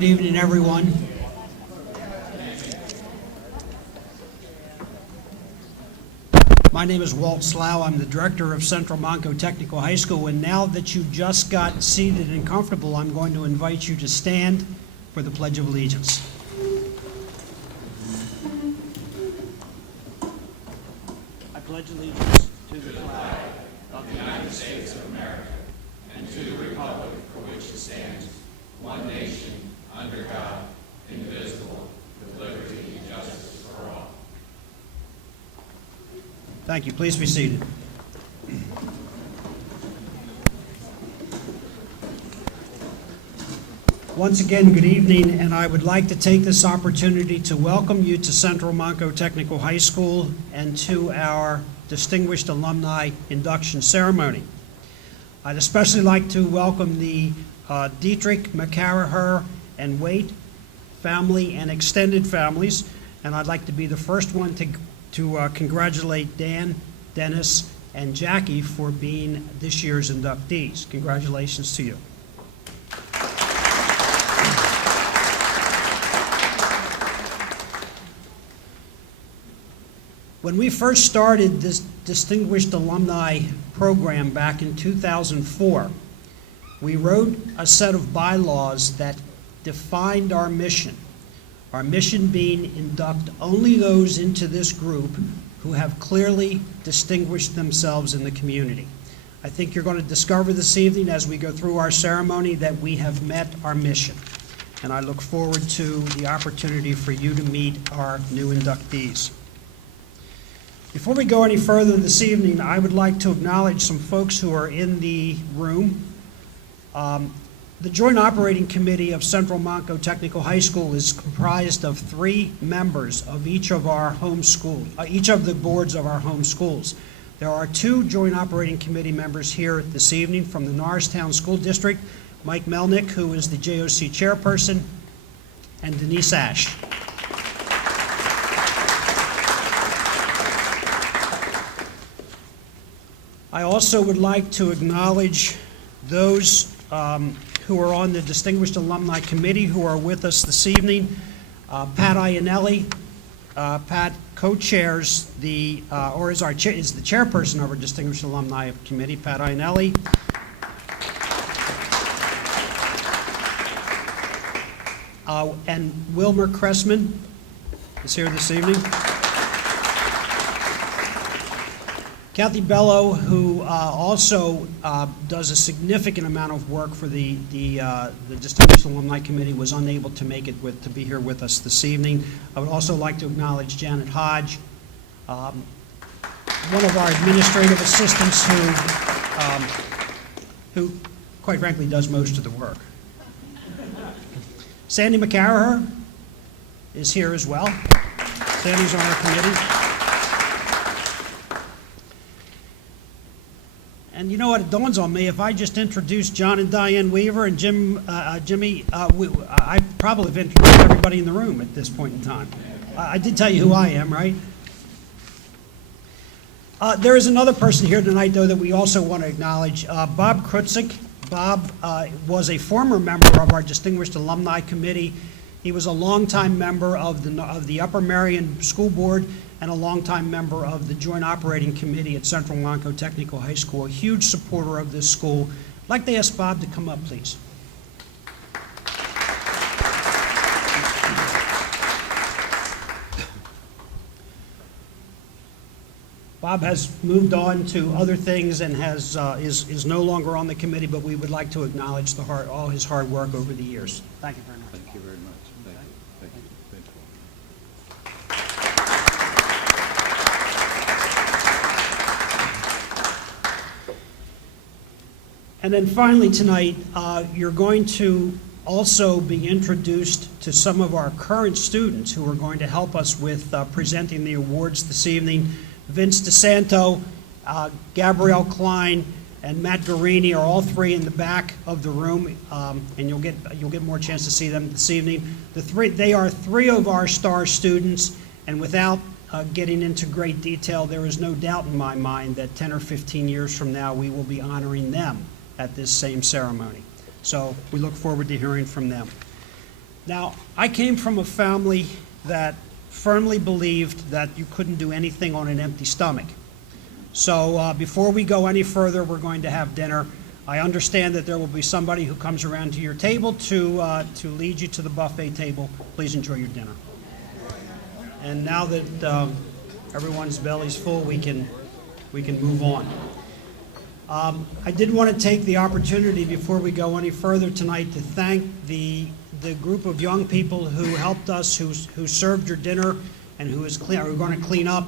Good evening, everyone. My name is Walt Slough. I'm the director of Central Montco Technical High School, and now that you just got seated and comfortable, I'm going to invite you to stand for the Pledge of Allegiance. I pledge allegiance to the flag of the United States of America and to the republic for which it stands, one nation, under God, indivisible, with liberty and justice for all. Thank you. Please be seated. Once again, good evening, and I would like to take this opportunity to welcome you to Central Montco Technical High School and to our Distinguished Alumni Induction Ceremony. I'd especially like to welcome the Dietrich, McCarraher, and Waite family and extended families, and I'd like to be the first one to congratulate Dan, Dennis, and Jackie for being this year's inductees. Congratulations to you. When we first started this Distinguished Alumni program back in 2004, we wrote a set of bylaws that defined our mission being induct only those into this group who have clearly distinguished themselves in the community. I think you're going to discover this evening as we go through our ceremony that we have met our mission. And I look forward to the opportunity for you to meet our new inductees. Before we go any further this evening, I would like to acknowledge some folks who are in the room. The Joint Operating Committee of Central Montco Technical High School is comprised of 3 members of each of our home schools, each of the boards of our home schools. There are 2 Joint Operating Committee members here this evening from the Norristown School District, Mike Melnick, who is the JOC chairperson, and Denise Ash. I also would like to acknowledge those who are on the Distinguished Alumni Committee who are with us this evening. Pat Iannelli. Pat co-chairs is the chairperson of our Distinguished Alumni Committee, Pat Iannelli. And Wilmer Cressman is here this evening. Kathy Bello, who also does a significant amount of work for the Distinguished Alumni Committee, was unable to make it to be here with us this evening. I would also like to acknowledge Janet Hodge, one of our administrative assistants who quite frankly does most of the work. Sandy McCarraher is here as well. Sandy's on our committee. And you know what, it dawns on me, if I just introduced John and Diane Weaver and Jimmy, I probably have introduced everybody in the room at this point in time. I did tell you who I am, right? There is another person here tonight, though, that we also want to acknowledge, Bob Krutzik. Bob was a former member of our Distinguished Alumni Committee. He was a longtime member of the Upper Marion School Board and a longtime member of the Joint Operating Committee at Central Montco Technical High School, a huge supporter of this school. I'd like to ask Bob to come up, please. Bob has moved on to other things and is no longer on the committee, but we would like to acknowledge all his hard work over the years. Thank you very much. Thank you very much. Thank you. Thank you. Thank you. And then finally tonight, you're going to also be introduced to some of our current students who are going to help us with presenting the awards this evening. Vince DeSanto, Gabrielle Klein, and Matt Guarini are all 3 in the back of the room, and you'll get more chance to see them this evening. They are 3 of our star students, and without getting into great detail, there is no doubt in my mind that 10 or 15 years from now we will be honoring them at this same ceremony. So we look forward to hearing from them. Now, I came from a family that firmly believed that you couldn't do anything on an empty stomach. So before we go any further, we're going to have dinner. I understand that there will be somebody who comes around to your table to lead you to the buffet table. Please enjoy your dinner. And now that everyone's belly's full, we can move on. I did want to take the opportunity before we go any further tonight to thank the group of young people who helped us, who served your dinner, and who are going to clean up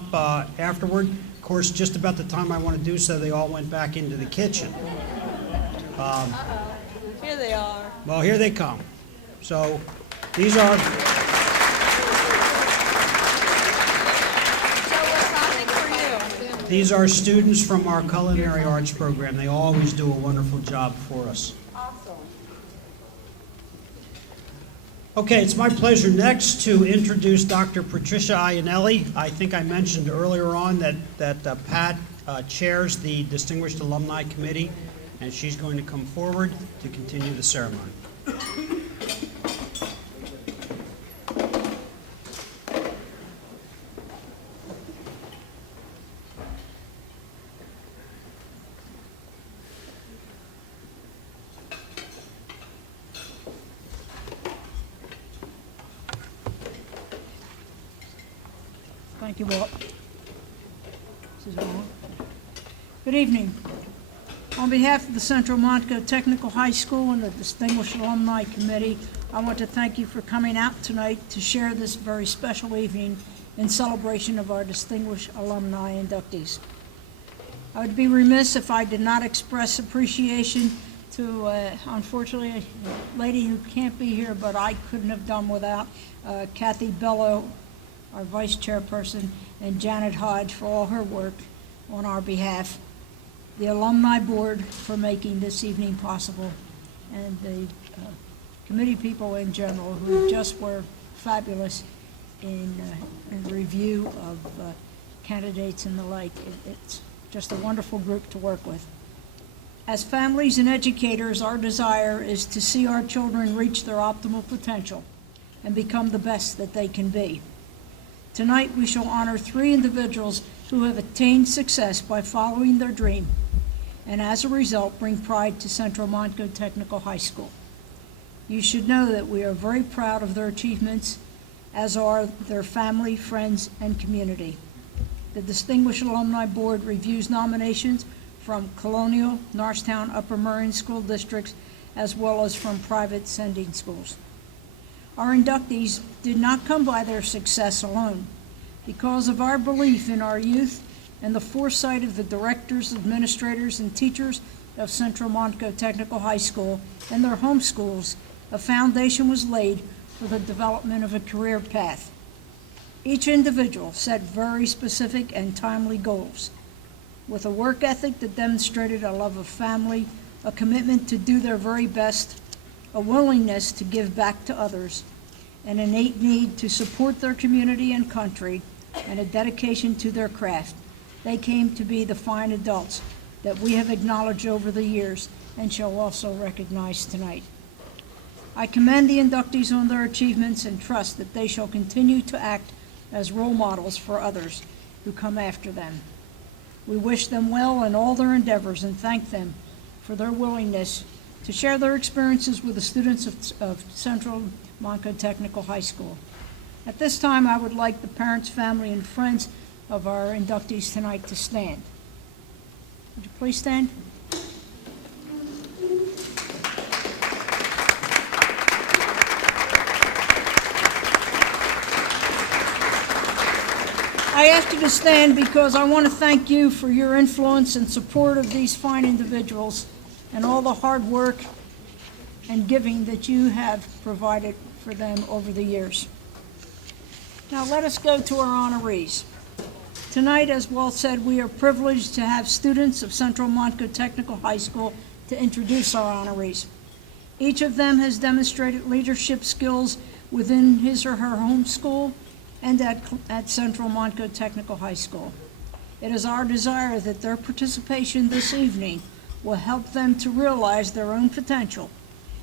afterward. Of course, just about the time I want to do so, they all went back into the kitchen. Here they are. Well, here they come. So these are. So what's happening for you? These are students from our culinary arts program. They always do a wonderful job for us. Awesome. Okay, it's my pleasure next to introduce Dr. Patricia Iannelli. I think I mentioned earlier on that Pat chairs the Distinguished Alumni Committee, and she's going to come forward to continue the ceremony. Thank you, Walt. This is on. Good evening. On behalf of the Central Montco Technical High School and the Distinguished Alumni Committee, I want to thank you for coming out tonight to share this very special evening in celebration of our distinguished alumni inductees. I would be remiss if I did not express appreciation to, unfortunately, a lady who can't be here, but I couldn't have done without, Kathy Bello, our vice chairperson, and Janet Hodge for all her work on our behalf, the alumni board for making this evening possible, and the committee people in general who just were fabulous in review of candidates and the like. It's just a wonderful group to work with. As families and educators, our desire is to see our children reach their optimal potential and become the best that they can be. Tonight, we shall honor 3 individuals who have attained success by following their dream, and as a result, bring pride to Central Montco Technical High School. You should know that we are very proud of their achievements, as are their family, friends, and community. The Distinguished Alumni Board reviews nominations from Colonial, Norristown, Upper Merion School Districts, as well as from private sending schools. Our inductees did not come by their success alone. Because of our belief in our youth and the foresight of the directors, administrators, and teachers of Central Montco Technical High School and their home schools, a foundation was laid for the development of a career path. Each individual set very specific and timely goals. With a work ethic that demonstrated a love of family, a commitment to do their very best, a willingness to give back to others, an innate need to support their community and country, and a dedication to their craft, they came to be the fine adults that we have acknowledged over the years and shall also recognize tonight. I commend the inductees on their achievements and trust that they shall continue to act as role models for others who come after them. We wish them well in all their endeavors and thank them for their willingness to share their experiences with the students of Central Montco Technical High School. At this time, I would like the parents, family, and friends of our inductees tonight to stand. Would you please stand? I ask you to stand because I want to thank you for your influence and support of these fine individuals and all the hard work and giving that you have provided for them over the years. Now let us go to our honorees. Tonight, as Walt said, we are privileged to have students of Central Montco Technical High School to introduce our honorees. Each of them has demonstrated leadership skills within his or her home school and at Central Montco Technical High School. It is our desire that their participation this evening will help them to realize their own potential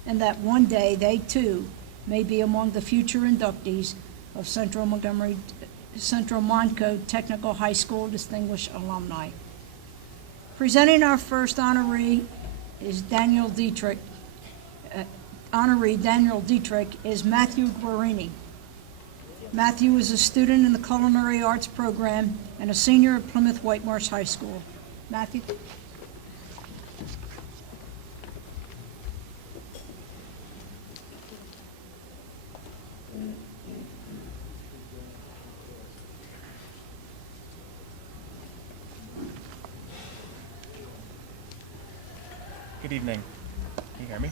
and that one day they too may be among the future inductees of Central Montco Technical High School Distinguished Alumni. Presenting our first honoree is Honoree Daniel Dietrich is Matthew Guarini. Matthew is a student in the Culinary Arts program and a senior at Plymouth White Marsh High School. Matthew? Good evening. Can you hear me?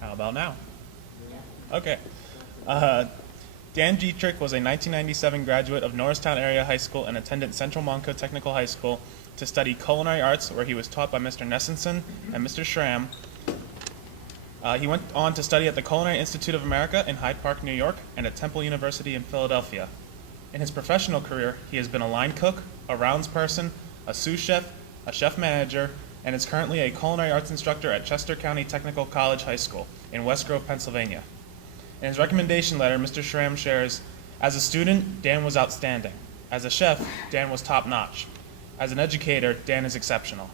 How about now? Okay. Dan Dietrich was a 1997 graduate of Norristown Area High School and attended Central Montco Technical High School to study culinary arts, where he was taught by Mr. Nessenson and Mr. Schramm. He went on to study at the Culinary Institute of America in Hyde Park, New York, and at Temple University in Philadelphia. In his professional career, he has been a line cook, a rounds person, a sous chef, a chef manager, and is currently a culinary arts instructor at Chester County Technical College High School in West Grove, Pennsylvania. In his recommendation letter, Mr. Schramm shares, "As a student, Dan was outstanding. As a chef, Dan was top-notch. As an educator, Dan is exceptional."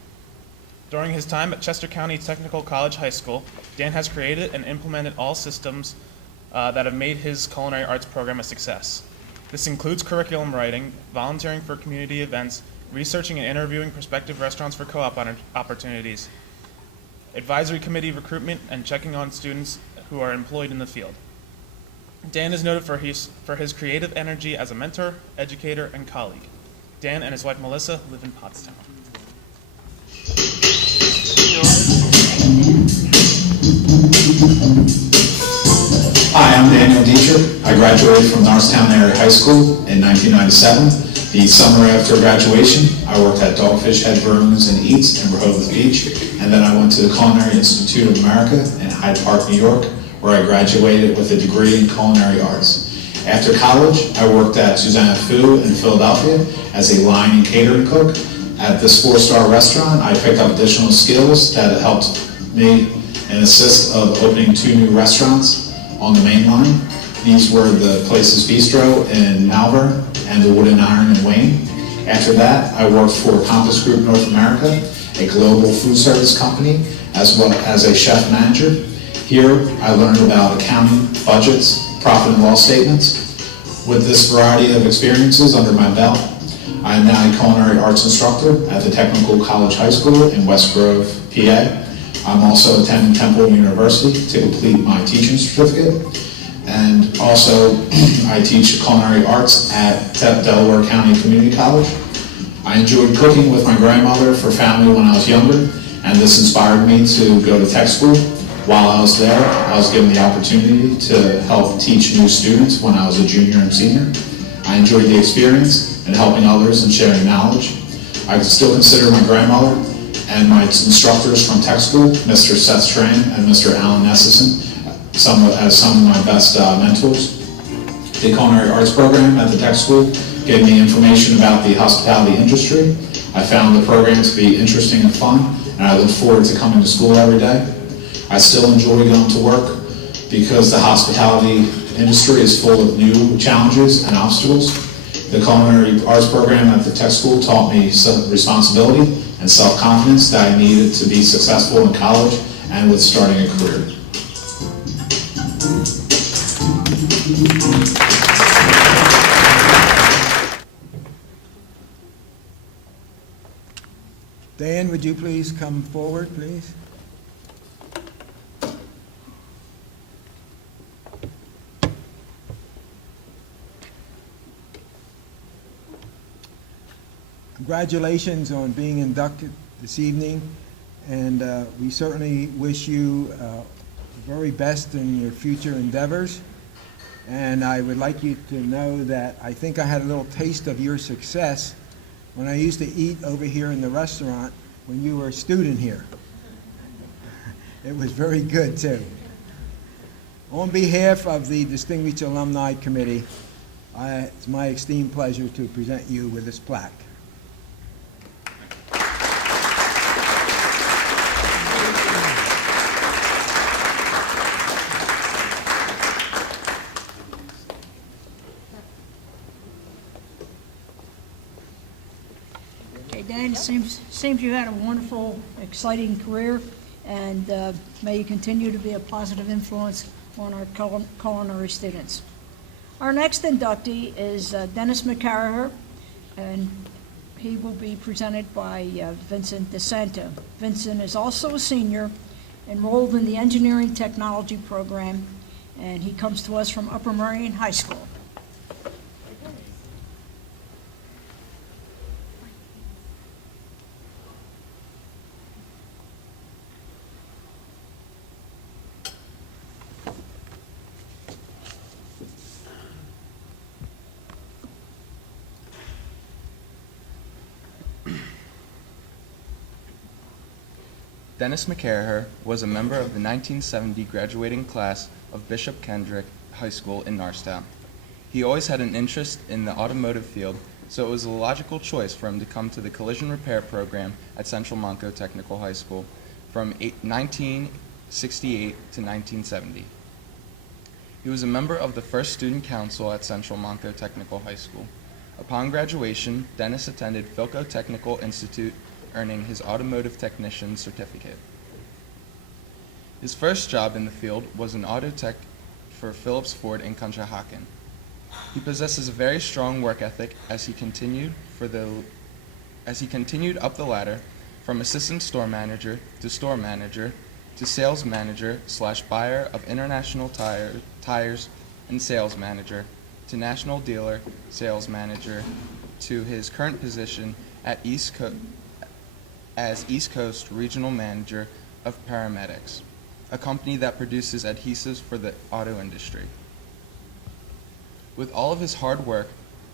During his time at Chester County Technical College High School, Dan has created and implemented all systems that have made his culinary arts program a success. This includes curriculum writing, volunteering for community events, researching and interviewing prospective restaurants for co-op opportunities, advisory committee recruitment, and checking on students who are employed in the field. Dan is noted for his creative energy as a mentor, educator, and colleague. Dan and his wife Melissa live in Pottstown. Hi, I'm Daniel Dietrich. I graduated from Norristown Area High School in 1997. The summer after graduation, I worked at Dogfish Head Burgers and Eats in Rehoboth Beach, and then I went to the Culinary Institute of America in Hyde Park, New York, where I graduated with a degree in culinary arts. After college, I worked at Susanna Fu in Philadelphia as a line and catering cook. At this 4-star restaurant, I picked up additional skills that helped me and assist of opening 2 new restaurants on the main line. These were the Places Bistro in Malvern and the Wood and Iron in Wayne. After that, I worked for Compass Group North America, a global food service company, as well as a chef manager. Here, I learned about accounting, budgets, profit and loss statements. With this variety of experiences under my belt, I am now a culinary arts instructor at the Technical College High School in West Grove, PA. I'm also attending Temple University to complete my teaching certificate. And also, I teach culinary arts at Delaware County Community College. I enjoyed cooking with my grandmother for family when I was younger, and this inspired me to go to tech school. While I was there, I was given the opportunity to help teach new students when I was a junior and senior. I enjoyed the experience and helping others and sharing knowledge. I still consider my grandmother and my instructors from tech school, Mr. Seth Strain and Mr. Alan Nessison, as some of my best mentors. The culinary arts program at the tech school gave me information about the hospitality industry. I found the program to be interesting and fun, and I look forward to coming to school every day. I still enjoy going to work because the hospitality industry is full of new challenges and obstacles. The culinary arts program at the tech school taught me some responsibility and self-confidence that I needed to be successful in college and with starting a career. Dan, would you please come forward, please? Congratulations on being inducted this evening, and we certainly wish you the very best in your future endeavors. And I would like you to know that I think I had a little taste of your success when I used to eat over here in the restaurant when you were a student here. It was very good, too. On behalf of the Distinguished Alumni Committee, it's my esteemed pleasure to present you with this plaque. Okay, Dan, it seems you had a wonderful, exciting career, and may you continue to be a positive influence on our culinary students. Our next inductee is Dennis McCarraher, and he will be presented by Vincent DeSanto. Vincent is also a senior, enrolled in the Engineering Technology program, and he comes to us from Upper Merion High School. Dennis McCarraher was a member of the 1970 graduating class of Bishop Kendrick High School in Norristown. He always had an interest in the automotive field, so it was a logical choice for him to come to the collision repair program at Central Montco Technical High School from 1968 to 1970. He was a member of the first student council at Central Montco Technical High School. Upon graduation, Dennis attended Philco Technical Institute, earning his automotive technician certificate. His first job in the field was an auto tech for Phillips Ford in Conshohocken. He possesses a very strong work ethic as he continued up the ladder from assistant store manager to sales manager / buyer of international tires and sales manager to national dealer sales manager to his current position at as East Coast Regional Manager of Paramedics, a company that produces adhesives for the auto industry. With all of his hard work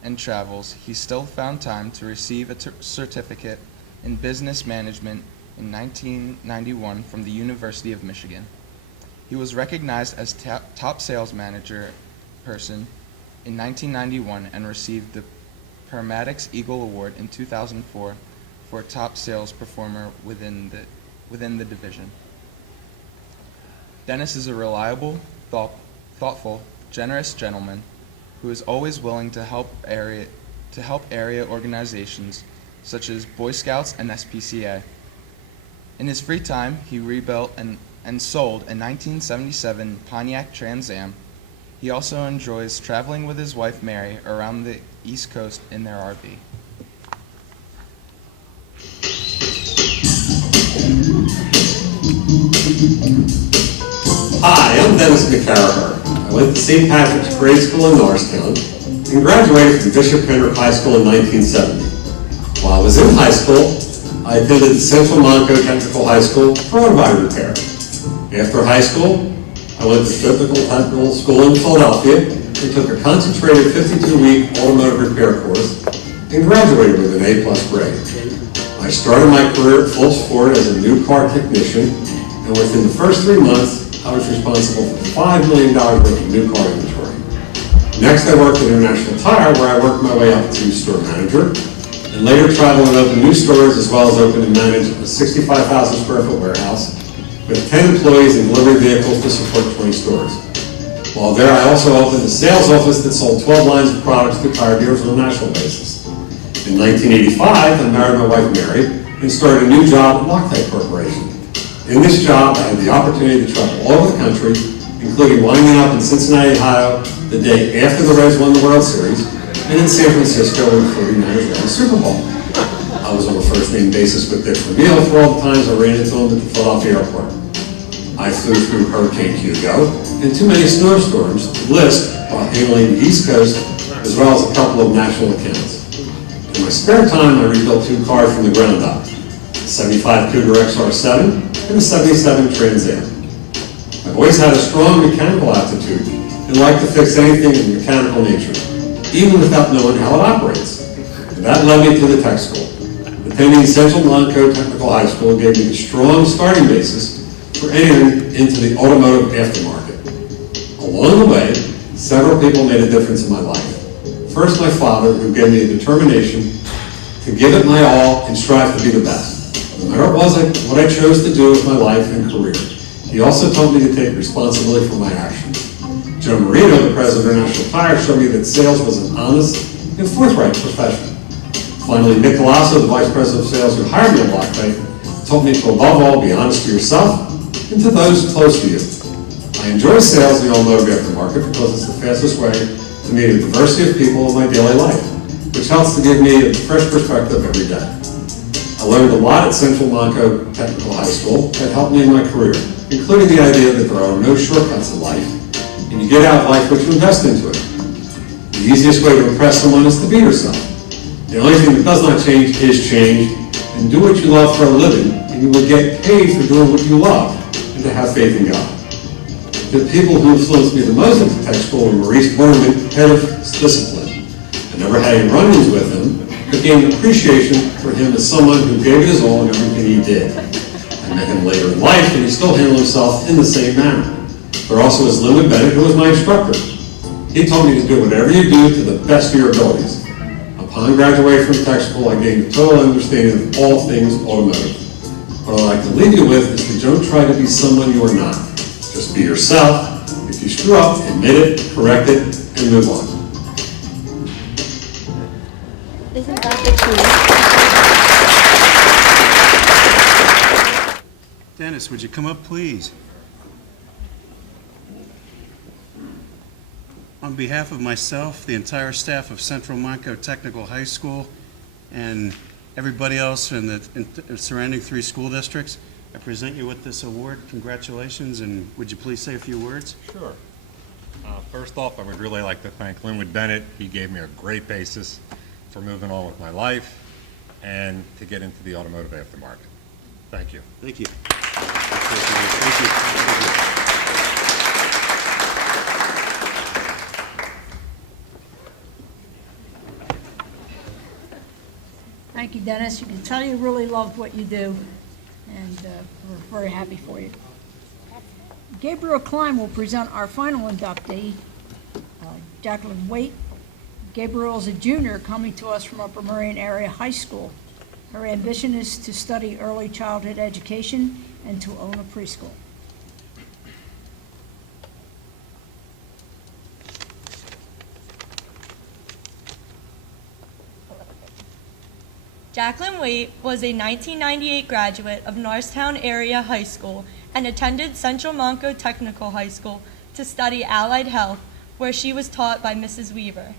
and travels, he still found time to receive a certificate in business management in 1991 from the University of Michigan. He was recognized as top sales manager person in 1991 and received the Paramedics Eagle Award in 2004 for top sales performer within the division. Dennis is a reliable, thoughtful, generous gentleman who is always willing to help area organizations such as Boy Scouts and SPCA. In his free time, he rebuilt and sold a 1977 Pontiac Trans Am. He also enjoys traveling with his wife Mary around the East Coast in their RV. Hi, I'm Dennis McCarraher. I went to St. Patrick's Grade School in Norristown and graduated from Bishop Kendrick High School in 1970. While I was in high school, I attended Central Montco Technical High School for auto body repair. After high school, I went to Biblical Technical School in Philadelphia and took a concentrated 52-week automotive repair course and graduated with an A+ grade. I started my career at Phillips Ford as a new car technician, and within the first 3 months, I was responsible for $5 million worth of new car inventory. Next, I worked at International Tire, where I worked my way up to store manager, and later traveled and opened new stores, as well as opened and managed a 65,000 square foot warehouse with 10 employees and delivery vehicles to support 20 stores. While there, I also opened a sales office that sold 12 lines of products to tire dealers on a national basis. In 1985, I married my wife Mary and started a new job at Loctite Corporation. In this job, I had the opportunity to travel all over the country, including winding up in Cincinnati, Ohio, the day after the Reds won the World Series, and in San Francisco when the 49ers won the Super Bowl. I was on a first-name basis with Dick Vermeil for all the times I ran into him at the Philadelphia airport. I flew through Hurricane Hugo and too many snowstorms to list while handling the East Coast, as well as a couple of national accounts. In my spare time, I rebuilt 2 cars from the ground up, a 75 Cougar XR7 and a 77 Trans Am. I've always had a strong mechanical aptitude and like to fix anything of mechanical nature, even without knowing how it operates. And that led me to the tech school. Attending Central Montco Technical High School gave me a strong starting basis for entering into the automotive aftermarket. Along the way, several people made a difference in my life. First, my father, who gave me a determination to give it my all and strive to be the best, no matter what I chose to do with my life and career. He also told me to take responsibility for my actions. Joe Marino, the president of International Tire, showed me that sales was an honest and forthright profession. Finally, Nick Colasso, the Vice President of Sales who hired me at Black Bay, told me to above all be honest to yourself and to those close to you. I enjoy sales in the automotive aftermarket because it's the fastest way to meet a diversity of people in my daily life, which helps to give me a fresh perspective every day. I learned a lot at Central Montco Technical High School that helped me in my career, including the idea that there are no shortcuts in life, and you get out of life what you invest into it. The easiest way to impress someone is to be yourself. The only thing that does not change is change, and do what you love for a living, and you will get paid for doing what you love, and to have faith in God. The people who influenced me the most at tech school were Maurice Borneman, head of discipline. I never had any run-ins with him, but gained an appreciation for him as someone who gave it his all in everything he did. I met him later in life, and he still handled himself in the same manner. There also was Linwood Bennett, who was my instructor. He told me to do whatever you do to the best of your abilities. Upon graduating from tech school, I gained a total understanding of all things automotive. What I'd like to leave you with is to don't try to be someone you are not. Just be yourself. If you screw up, admit it, correct it, and move on. Isn't that the truth? Dennis, would you come up, please? On behalf of myself, the entire staff of Central Montco Technical High School, and everybody else in the surrounding 3 school districts, I present you with this award. Congratulations, and would you please say a few words? Sure. First off, I would really like to thank Linwood Bennett. He gave me a great basis for moving on with my life and to get into the automotive aftermarket. Thank you. Thank you. Thank you. Thank you. Thank you, Dennis. You can tell you really love what you do, and we're very happy for you. Gabriel Klein will present our final inductee, Jacqueline Waite. Gabriel is a junior coming to us from Upper Merion Area High School. Her ambition is to study early childhood education and to own a preschool. Jacqueline Waite was a 1998 graduate of Norristown Area High School and attended Central Montco Technical High School to study allied health, where she was taught by Mrs. Weaver.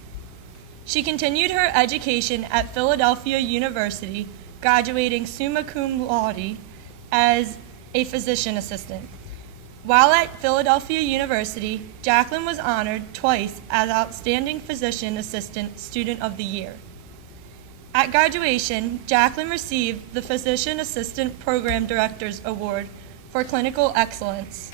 She continued her education at Philadelphia University, graduating summa cum laude as a physician assistant. While at Philadelphia University, Jacqueline was honored twice as Outstanding Physician Assistant Student of the Year. At graduation, Jacqueline received the Physician Assistant Program Director's Award for Clinical Excellence.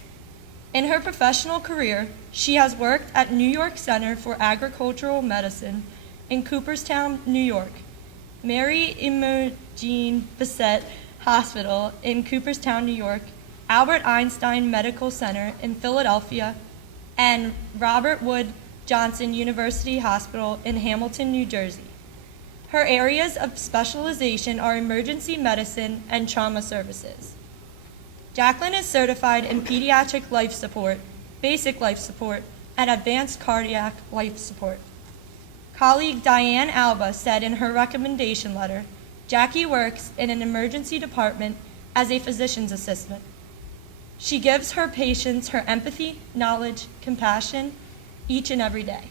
In her professional career, she has worked at New York Center for Agricultural Medicine in Cooperstown, New York, Mary Imogene Bissett Hospital in Cooperstown, New York, Albert Einstein Medical Center in Philadelphia, and Robert Wood Johnson University Hospital in Hamilton, New Jersey. Her areas of specialization are emergency medicine and trauma services. Jacqueline is certified in pediatric life support, basic life support, and advanced cardiac life support. Colleague Diane Alba said in her recommendation letter, Jackie works in an emergency department as a physician's assistant. She gives her patients her empathy, knowledge, compassion each and every day.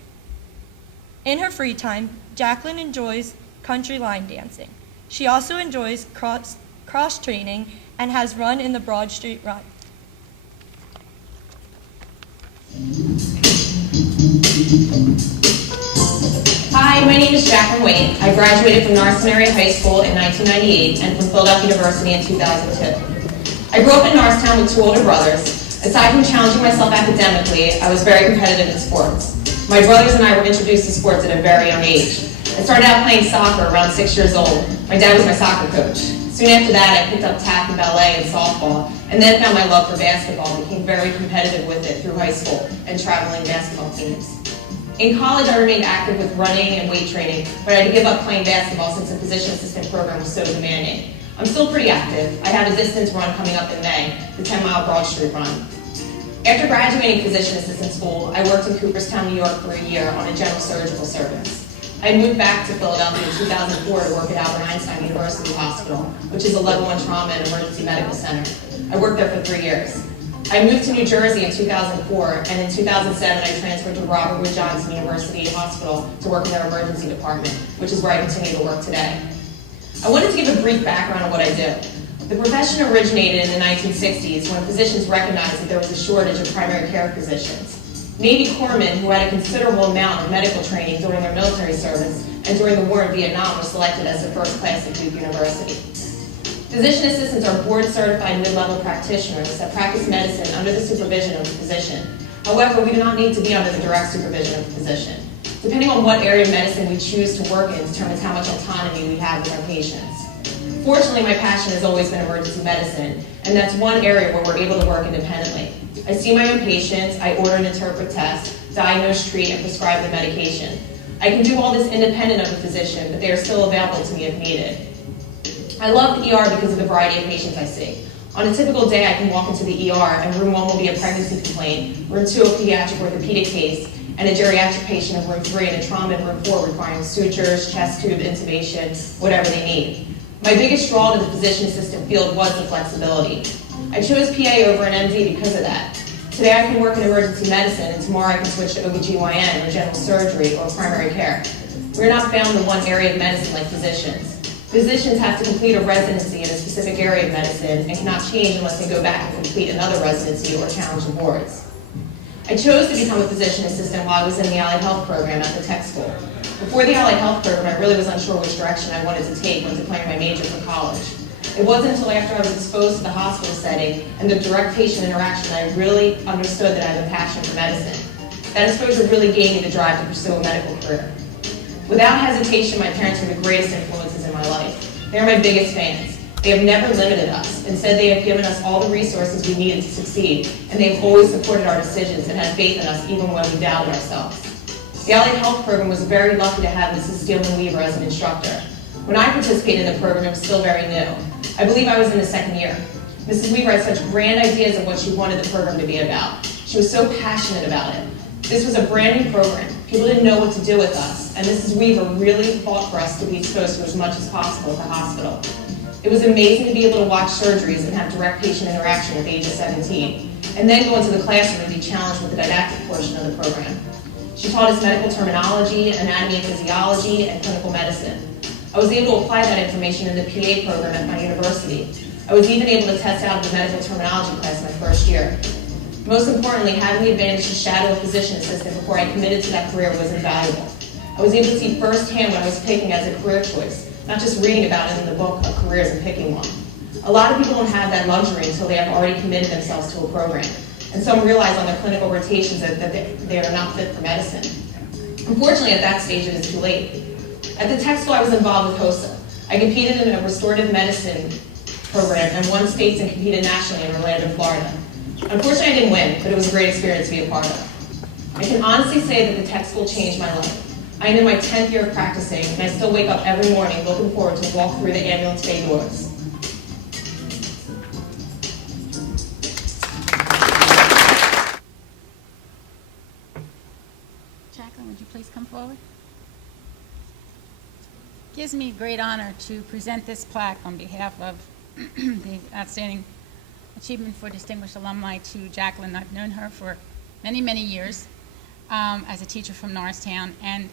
In her free time, Jacqueline enjoys country line dancing. She also enjoys cross training and has run in the Broad Street Run. Hi, my name is Jacqueline Waite. I graduated from Norristown Area High School in 1998 and from Philadelphia University in 2002. I grew up in Norristown with 2 older brothers. Aside from challenging myself academically, I was very competitive in sports. My brothers and I were introduced to sports at a very young age. I started out playing soccer around 6 years old. My dad was my soccer coach. Soon after that, I picked up tap and ballet and softball, and then found my love for basketball and became very competitive with it through high school and traveling basketball teams. In college, I remained active with running and weight training, but I had to give up playing basketball since the physician assistant program was so demanding. I'm still pretty active. I have a distance run coming up in May, the 10-mile Broad Street Run. After graduating physician assistant school, I worked in Cooperstown, New York for a year on a general surgical service. I moved back to Philadelphia in 2004 to work at Albert Einstein University Hospital, which is a level 1 trauma and emergency medical center. I worked there for 3 years. I moved to New Jersey in 2004, and in 2007 I transferred to Robert Wood Johnson University Hospital to work in their emergency department, which is where I continue to work today. I wanted to give a brief background on what I do. The profession originated in the 1960s when physicians recognized that there was a shortage of primary care physicians. Navy corpsmen who had a considerable amount of medical training during their military service and during the war in Vietnam were selected as the first class at Duke University. Physician assistants are board-certified mid-level practitioners that practice medicine under the supervision of the physician. However, we do not need to be under the direct supervision of the physician. Depending on what area of medicine we choose to work in determines how much autonomy we have with our patients. Fortunately, my passion has always been emergency medicine, and that's one area where we're able to work independently. I see my own patients, I order and interpret tests, diagnose, treat, and prescribe the medication. I can do all this independent of the physician, but they are still available to me if needed. I love the ER because of the variety of patients I see. On a typical day, I can walk into the ER, and room 1 will be a pregnancy complaint, room 2 a pediatric orthopedic case, and a geriatric patient in room 3, and a trauma in room 4 requiring sutures, chest tube, intubation, whatever they need. My biggest draw to the physician assistant field was the flexibility. I chose PA over an MD because of that. Today I can work in emergency medicine, and tomorrow I can switch to OBGYN or general surgery or primary care. We're not bound to one area of medicine like physicians. Physicians have to complete a residency in a specific area of medicine and cannot change unless they go back and complete another residency or challenge the boards. I chose to become a physician assistant while I was in the Allied Health program at the tech school. Before the Allied Health program, I really was unsure which direction I wanted to take when declaring my major for college. It wasn't until after I was exposed to the hospital setting and the direct patient interaction that I really understood that I had a passion for medicine. That exposure really gave me the drive to pursue a medical career. Without hesitation, my parents were the greatest influences in my life. They are my biggest fans. They have never limited us. Instead, they have given us all the resources we needed to succeed, and they have always supported our decisions and had faith in us even when we doubted ourselves. The Allied Health program was very lucky to have Mrs. Steelman Weaver as an instructor. When I participated in the program, it was still very new. I believe I was in the 2nd year. Mrs. Weaver had such grand ideas of what she wanted the program to be about. She was so passionate about it. This was a brand new program. People didn't know what to do with us, and Mrs. Weaver really fought for us to be exposed to as much as possible at the hospital. It was amazing to be able to watch surgeries and have direct patient interaction at the age of 17, and then go into the classroom and be challenged with the didactic portion of the program. She taught us medical terminology, anatomy and physiology, and clinical medicine. I was able to apply that information in the PA program at my university. I was even able to test out the medical terminology class my first year. Most importantly, having the advantage to shadow a physician assistant before I committed to that career was invaluable. I was able to see firsthand what I was picking as a career choice, not just reading about it in the book of careers and picking one. A lot of people don't have that luxury until they have already committed themselves to a program, and some realize on their clinical rotations that they are not fit for medicine. Unfortunately, at that stage, it is too late. At the tech school, I was involved with HOSA. I competed in a restorative medicine program and won states and competed nationally in Orlando, Florida. Unfortunately, I didn't win, but it was a great experience to be a part of. I can honestly say that the tech school changed my life. I am in my 10th year of practicing, and I still wake up every morning looking forward to walk through the ambulance bay doors. Jacqueline, would you please come forward? Gives me great honor to present this plaque on behalf of the Outstanding Achievement for Distinguished Alumni to Jacqueline. I've known her for many, many years as a teacher from Norristown. And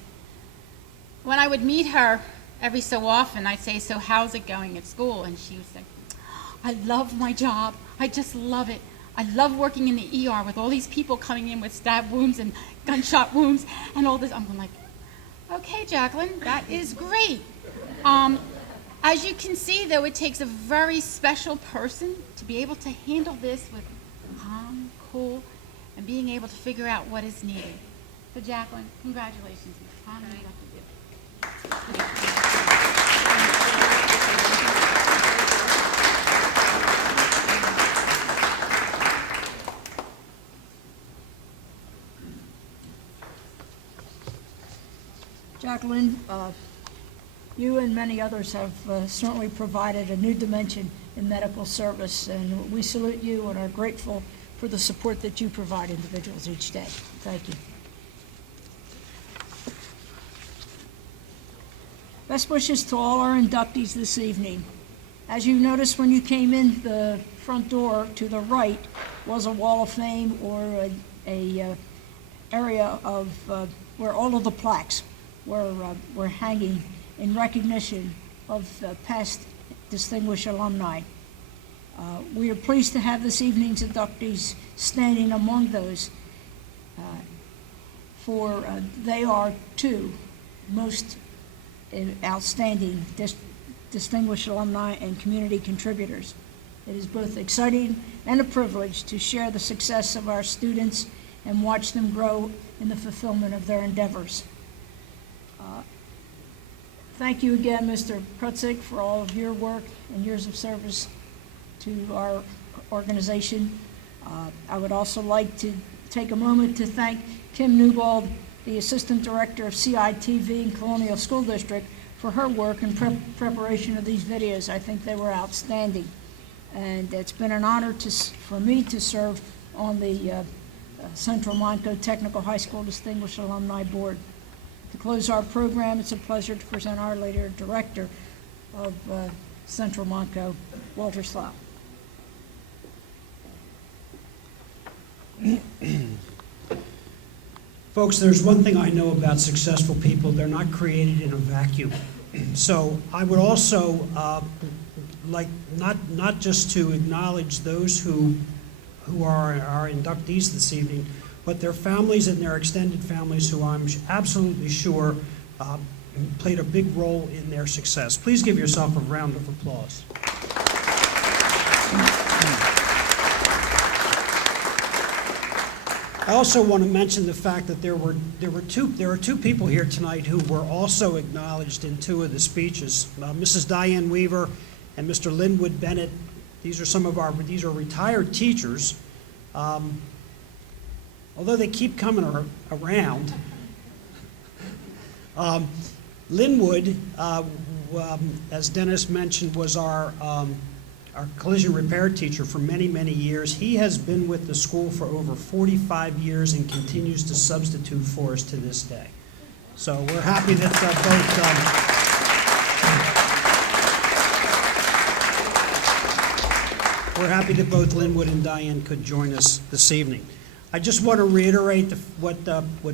when I would meet her every so often, I'd say, "So how's it going at school?" And she would say, "I love my job. I just love it. I love working in the ER with all these people coming in with stab wounds and gunshot wounds and all this." I'm going like, okay, Jacqueline, that is great. As you can see, though, it takes a very special person to be able to handle this with calm, cool, and being able to figure out what is needed. So, Jacqueline, congratulations. It's time you got to do. Jacqueline, you and many others have certainly provided a new dimension in medical service, and we salute you and are grateful for the support that you provide individuals each day. Thank you. Best wishes to all our inductees this evening. As you noticed when you came in the front door, to the right was a wall of fame, or a area of where all of the plaques were hanging in recognition of past distinguished alumni. We are pleased to have this evening's inductees standing among those, for they are two most outstanding distinguished alumni and community contributors. It is both exciting and a privilege to share the success of our students and watch them grow in the fulfillment of their endeavors. Thank you again, Mr. Krutzig, for all of your work and years of service to our organization. I would also like to take a moment to thank Kim Newbold, the Assistant Director of CITV in Colonial School District, for her work in preparation of these videos. I think they were outstanding. And it's been an honor for me to serve on the Central Montco Technical High School Distinguished Alumni Board. To close our program, it's a pleasure to present our later director of Central Montco, Walter Slough. Folks, there's one thing I know about successful people: they're not created in a vacuum. So I would also like not just to acknowledge those who are our inductees this evening, but their families and their extended families, who I'm absolutely sure played a big role in their success. Please give yourself a round of applause. I also want to mention the fact that there are two people here tonight who were also acknowledged in two of the speeches. Mrs. Diane Weaver and Mr. Linwood Bennett. These are retired teachers. Although they keep coming around. Linwood, as Dennis mentioned, was our collision repair teacher for many, many years. He has been with the school for over 45 years and continues to substitute for us to this day. So we're happy that both Linwood and Diane could join us this evening. I just want to reiterate what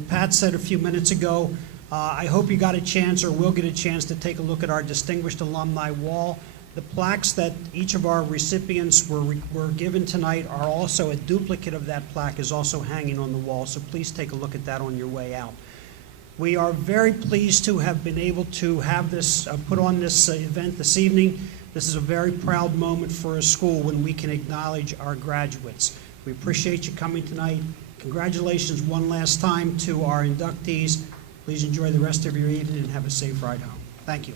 Pat said a few minutes ago. I hope you got a chance, or will get a chance, to take a look at our Distinguished Alumni Wall. The plaques that each of our recipients were given tonight are also, a duplicate of that plaque is also hanging on the wall, so please take a look at that on your way out. We are very pleased to have been able to have this, put on this event this evening. This is a very proud moment for a school when we can acknowledge our graduates. We appreciate you coming tonight. Congratulations one last time to our inductees. Please enjoy the rest of your evening and have a safe ride home. Thank you.